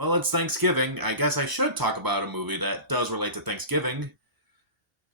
Well, it's Thanksgiving. I guess I should talk about a movie that does relate to Thanksgiving.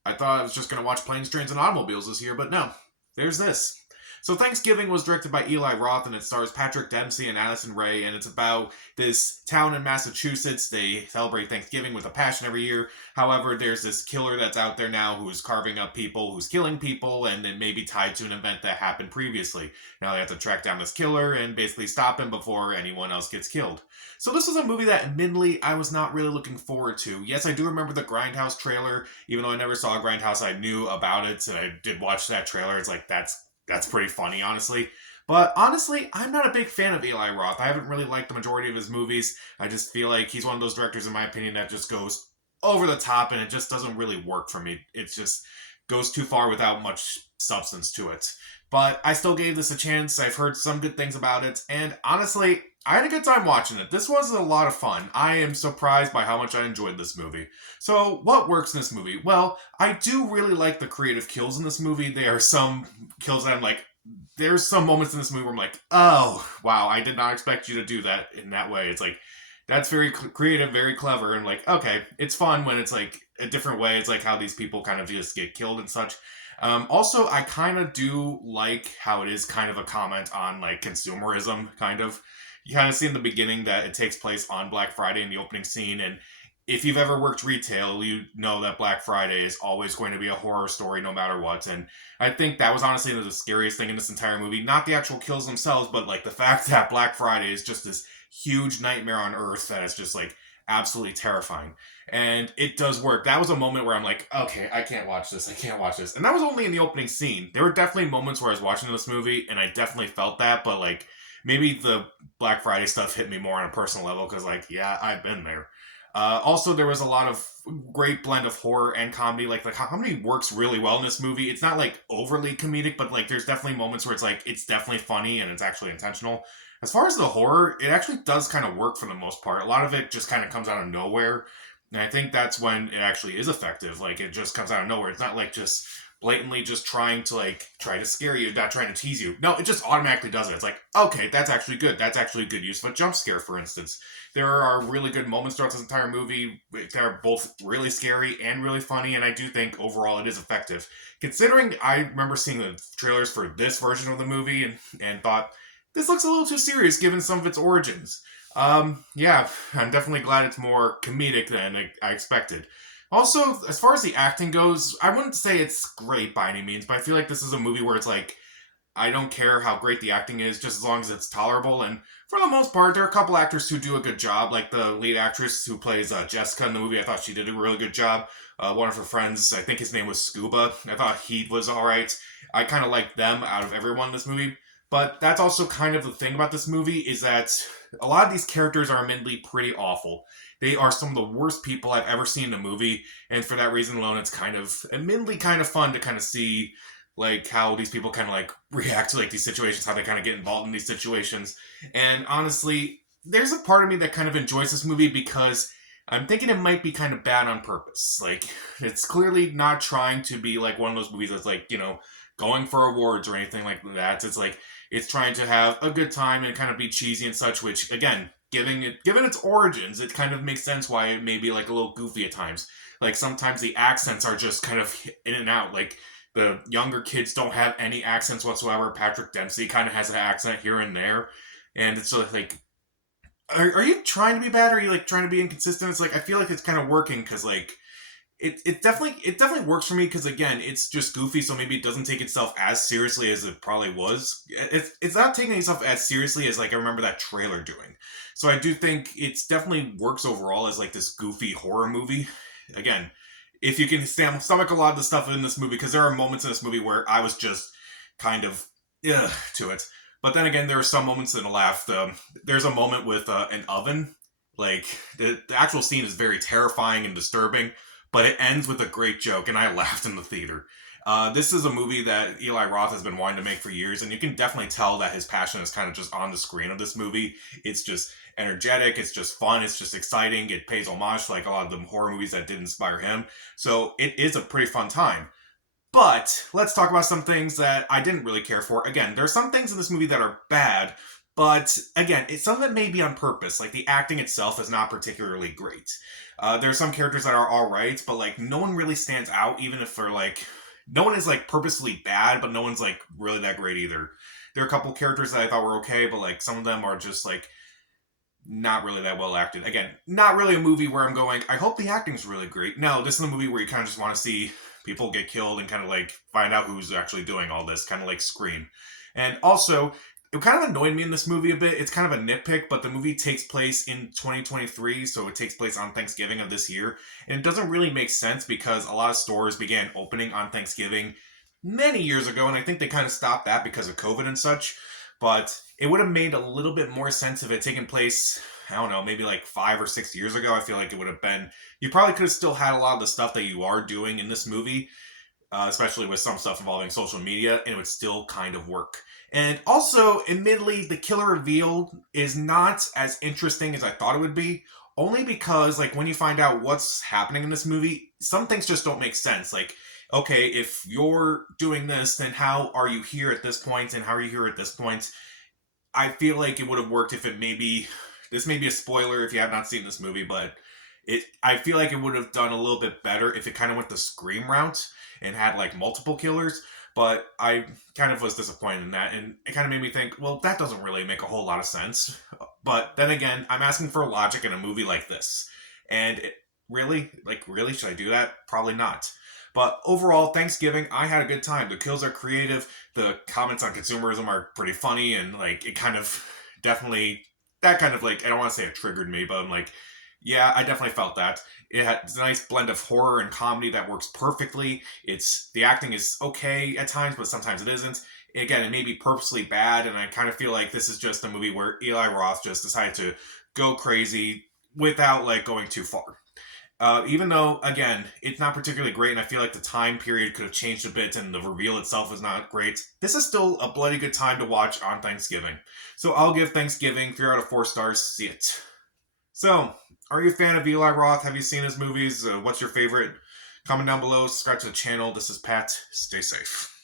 I thought I was just going to watch Planes, Trains, and Automobiles this year, but no. There's this. So Thanksgiving was directed by Eli Roth, and it stars Patrick Dempsey and Addison Rae, and it's about this town in Massachusetts. They celebrate Thanksgiving with a passion every year. However, there's this killer that's out there now who's carving up people, who's killing people, and it may be tied to an event that happened previously. Now they have to track down this killer and basically stop him before anyone else gets killed. So this was a movie that, admittedly, I was not really looking forward to. Yes, I do remember the Grindhouse trailer. Even though I never saw Grindhouse, I knew about it, and I did watch that trailer. It's like, that's pretty funny, honestly. But honestly, I'm not a big fan of Eli Roth. I haven't really liked the majority of his movies. I just feel like he's one of those directors, in my opinion, that just goes over the top, and it just doesn't really work for me. It just goes too far without much substance to it. But I still gave this a chance. I've heard some good things about it, and honestly, I had a good time watching it. This was a lot of fun. I am surprised by how much I enjoyed this movie. So, what works in this movie? Well, I do really like the creative kills in this movie. There are some kills that I'm like, there's some moments in this movie where I'm like, oh, wow, I did not expect you to do that in that way. It's like, that's very creative, very clever, and like, okay, it's fun when it's like a different way. It's like how these people kind of just get killed and such. Also, I kind of do like how it is kind of a comment on like consumerism, kind of. You kind of see in the beginning that it takes place on Black Friday in the opening scene, and if you've ever worked retail, you know that Black Friday is always going to be a horror story no matter what. And I think that was honestly the scariest thing in this entire movie. Not the actual kills themselves, but like the fact that Black Friday is just this huge nightmare on Earth that is just like absolutely terrifying. And it does work. That was a moment where I'm like, okay, I can't watch this. I can't watch this. And that was only in the opening scene. There were definitely moments where I was watching this movie and I definitely felt that, but like maybe the Black Friday stuff hit me more on a personal level because, like, yeah, I've been there. Also, there was a lot of great blend of horror and comedy. Like the comedy works really well in this movie. It's not like overly comedic, but like there's definitely moments where it's like it's definitely funny and it's actually intentional. As far as the horror, it actually does kind of work for the most part. A lot of it just kind of comes out of nowhere, and I think that's when it actually is effective. Like it just comes out of nowhere. It's not like just blatantly just trying to scare you, not trying to tease you. No, it just automatically does it. It's like, okay, that's actually good. That's actually a good use of a jump scare, for instance. There are really good moments throughout this entire movie that are both really scary and really funny, and I do think overall it is effective. Considering I remember seeing the trailers for this version of the movie and thought, this looks a little too serious given some of its origins. Yeah, I'm definitely glad it's more comedic than I expected. Also, as far as the acting goes, I wouldn't say it's great by any means, but I feel like this is a movie where it's like, I don't care how great the acting is, just as long as it's tolerable. And for the most part, there are a couple actors who do a good job, like the lead actress who plays Jessica in the movie. I thought she did a really good job. One of her friends, I think his name was Scuba. I thought he was all right. I kind of liked them out of everyone in this movie. But that's also kind of the thing about this movie is that a lot of these characters are admittedly pretty awful. They are some of the worst people I've ever seen in a movie, and for that reason alone, it's kind of admittedly kind of fun to kind of see like how these people kind of like react to like these situations, how they kind of get involved in these situations. And honestly, there's a part of me that kind of enjoys this movie because I'm thinking it might be kind of bad on purpose. Like it's clearly not trying to be like one of those movies that's like, going for awards or anything like that. It's like it's trying to have a good time and kind of be cheesy and such, which again, given its origins, it kind of makes sense why it may be like a little goofy at times. Like sometimes the accents are just kind of in and out. Like the younger kids don't have any accents whatsoever. Patrick Dempsey kind of has an accent here and there, and it's sort of like, are you trying to be bad? Or are you like trying to be inconsistent? It's like I feel like it's kind of working because like it definitely works for me because again it's just goofy, so maybe it doesn't take itself as seriously as it probably was. It's not taking itself as seriously as like I remember that trailer doing. So I do think it's definitely works overall as like this goofy horror movie. Again, if you can stomach a lot of the stuff in this movie, because there are moments in this movie where I was just kind of to it. But then again, there are some moments that I laughed. There's a moment with an oven. Like the actual scene is very terrifying and disturbing, but it ends with a great joke, and I laughed in the theater. This is a movie that Eli Roth has been wanting to make for years, and you can definitely tell that his passion is kind of just on the screen of this movie. It's just energetic, it's just fun, it's just exciting, it pays homage to like a lot of the horror movies that did inspire him. So it is a pretty fun time. But let's talk about some things that I didn't really care for. Again, there are some things in this movie that are bad, But again, it's something that may be on purpose. Like the acting itself is not particularly great. There are some characters that are all right, but like no one really stands out, even if they're like no one is like purposely bad, but no one's like really that great either. There are a couple characters that I thought were okay, but like some of them are just like not really that well acted. Again, not really a movie where I'm going, I hope the acting's really great. No, this is a movie where you kind of just want to see people get killed and kind of like find out who's actually doing all this, kind of like Scream. And also, it kind of annoyed me in this movie a bit. It's kind of a nitpick, but the movie takes place in 2023, so it takes place on Thanksgiving of this year. And it doesn't really make sense because a lot of stores began opening on Thanksgiving many years ago, and I think they kind of stopped that because of COVID and such. But it would have made a little bit more sense if it had taken place, I don't know, maybe like 5 or 6 years ago. I feel like it would have been, you probably could have still had a lot of the stuff that you are doing in this movie, especially with some stuff involving social media, and it would still kind of work. And also, admittedly, the killer reveal is not as interesting as I thought it would be, only because, like, when you find out what's happening in this movie, some things just don't make sense. Like, okay, if you're doing this, then how are you here at this point, and how are you here at this point? I feel like it would have worked if it maybe, this may be a spoiler if you have not seen this movie, but I feel like it would have done a little bit better if it kind of went the Scream route and had like multiple killers. But I kind of was disappointed in that, and it kind of made me think, well, that doesn't really make a whole lot of sense. But then again, I'm asking for logic in a movie like this, and really, should I do that? Probably not. But overall, Thanksgiving, I had a good time. The kills are creative. The comments on consumerism are pretty funny, and like it kind of definitely that kind of like I don't want to say it triggered me, but I'm like, yeah, I definitely felt that. It had a nice blend of horror and comedy that works perfectly. It's the acting is okay at times, but sometimes it isn't. Again, it may be purposely bad, and I kind of feel like this is just a movie where Eli Roth just decided to go crazy without like going too far. Even though, again, it's not particularly great, and I feel like the time period could have changed a bit, and the reveal itself is not great, this is still a bloody good time to watch on Thanksgiving. So I'll give Thanksgiving 3 out of 4 stars. See it. So, are you a fan of Eli Roth? Have you seen his movies? What's your favorite? Comment down below. Subscribe to the channel. This is Pat. Stay safe.